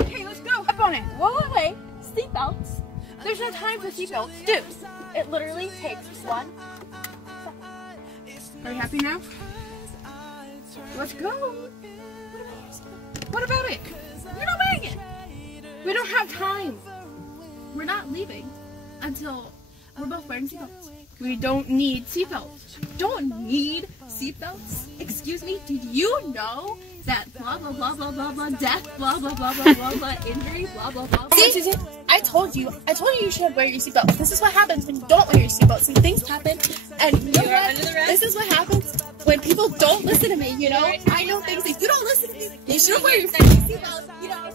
Okay, let's go. Up on it. Whoa, wait. Seatbelts. There's no time for seatbelts. Dude, it literally takes 1 second. Are you happy now? Let's go. What about it? You're not wearing it. We don't have time. We're not leaving until we're both wearing seatbelts. We don't need seatbelts. Don't need seatbelts? Excuse me? Did you know that blah blah blah blah blah blah death blah blah blah blah blah blah injury blah blah blah? See, I told you you should wear your seatbelt. This is what happens when you don't wear your seatbelt. Some things happen, and you know what? This is what happens when people don't listen to me. You know, I know things that you don't listen to me. You should wear your seatbelt. You know.